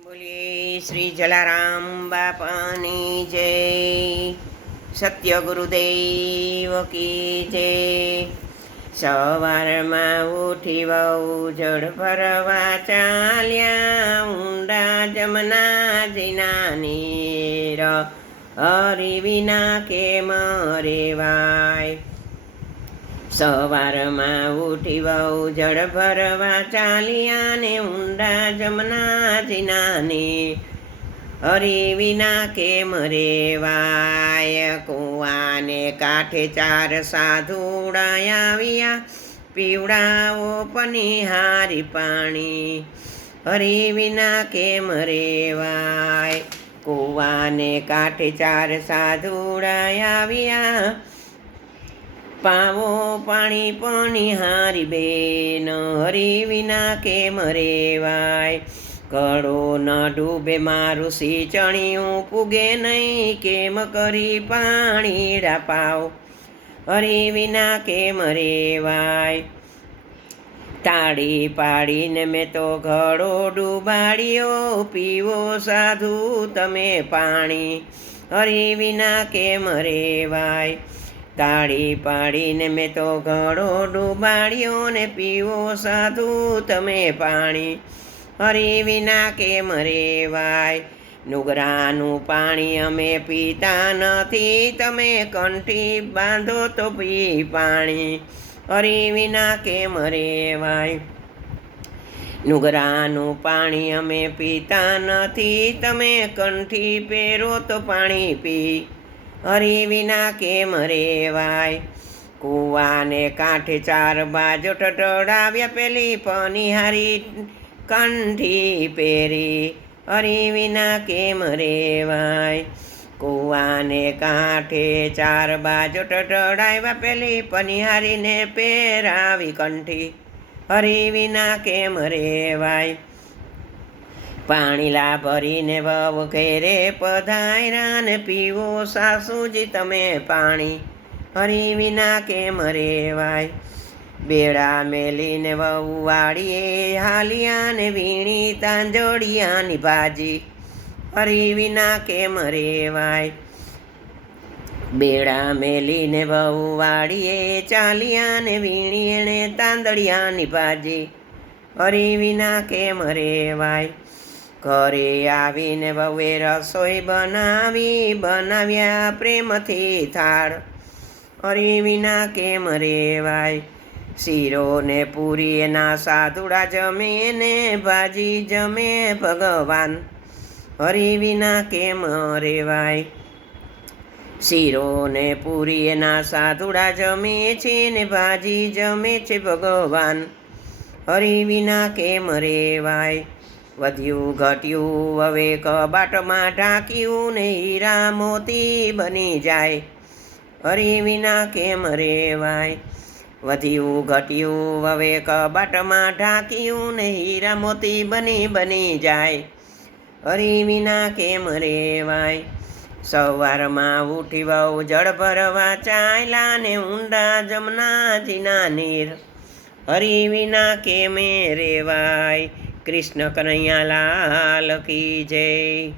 બોલીએ શ્રી જલારામ બાપાની જય. સત્ય ગુરુદેવ કી જય. સવારમાં ઉઠી વહુ જળ ભરવા ચાલ્યા, ઊંડા જમનાજીના નીર હરી વિના કેમ રેવાય. સવારમાં ઉઠી વહુ જળ ભરવા ચાલ્યા ને ઊંડા જમનાજીના નીર હરી વિના કેમ રેવાય. કુવાને કાંઠે ચાર સાધુડા આવ્યા, પીવડાવો પનિહારી પાણી હરી વિના કેમ રેવાય. કુવાને કાંઠે ચાર સાધુડા આવ્યા, પાવો પાણી પનિહારી બેન હરી વિના કેમ રેવાય. કડો ન ડૂબે મારું સિંચણિયું પૂગે નહીં, કેમ કરી પાણી પાવ હરી વિના કેમ રેવાય. તાળી પાડીને મેં તો ઘડો ડૂબાડ્યો, પીવો સાધુ તમે પાણી હરી વિના કેમ રેવાય. તાળી પાડીને મેં તો ઘડો ડૂબાડ્યો ને પીવો સાધુ તમે પાણી હરી વિના કેમ રેવાય. નુગરાનું પાણી અમે પીતા નથી, તમે કંઠી બાંધો તો પી પાણી હરી વિના કેમ રેવાય. નુગરાનું પાણી અમે પીતા નથી, તમે કંઠી પહેરો તો પાણી પી હરી વિના કેમ રેવાય. કૂવાને કાંઠે ચાર બાજુ ટટડાવ્યા, પેલી પનિહારી કંઠી પહેરી હરી વિના કેમ રેવાય. કૂવાને કાંઠે ચાર બાજુ ટટડાવ્યા, પેલી પનિહારીને પહેરાવી કંઠી હરી વિના કેમ રેવાય. પાણીલા ભરીને વહુ ઘેરે પધાર્યા ને પીવો સાસુજી તમે પાણી હરી વિના કેમ રેવાય. બેડા મેલીને વહુ વાળીએ હાલિયા ને વીણી તાંજોડિયાની ભાજી હરી વિના કેમ રેવાય. બેડા મેલીને વહુ વાળીએ ચાલ્યા ને વીણી એણે તાંદળિયાની ભાજી હરી વિના કેમ રેવાય. ઘરે આવીને વહુએ રસોઈ બનાવ્યા પ્રેમથી થાળ હરી વિના કેમ રેવાય. શીરો ને પૂરી એના સાધુડા જમે ને ભાજી જમે ભગવાન હરી વિના કેમ રેવાય. શીરો ને પૂરી એના સાધુડા જમે છે ને ભાજી જમે છે ભગવાન હરી વિના કેમ રેવાય. વધ્યું ઘટ્યું હવે કબાટમાં ઢાંક્યું ને હીરા મોતી બની જાય હરી વિના કેમ રેવાય. વધ્યું ઘટ્યું હવે કબાટમાં ઢાંક્યું ને હીરા મોતી બની જાય હરી વિના કેમ રેવાય. સવારમાં ઉઠી વહુ જળ ભરવા ચાલ્યા ને ઊંડા જમનાજીના નીર હરી વિના કેમ રેવાય. કૃષ્ણ કનૈયા લાલ કી જય.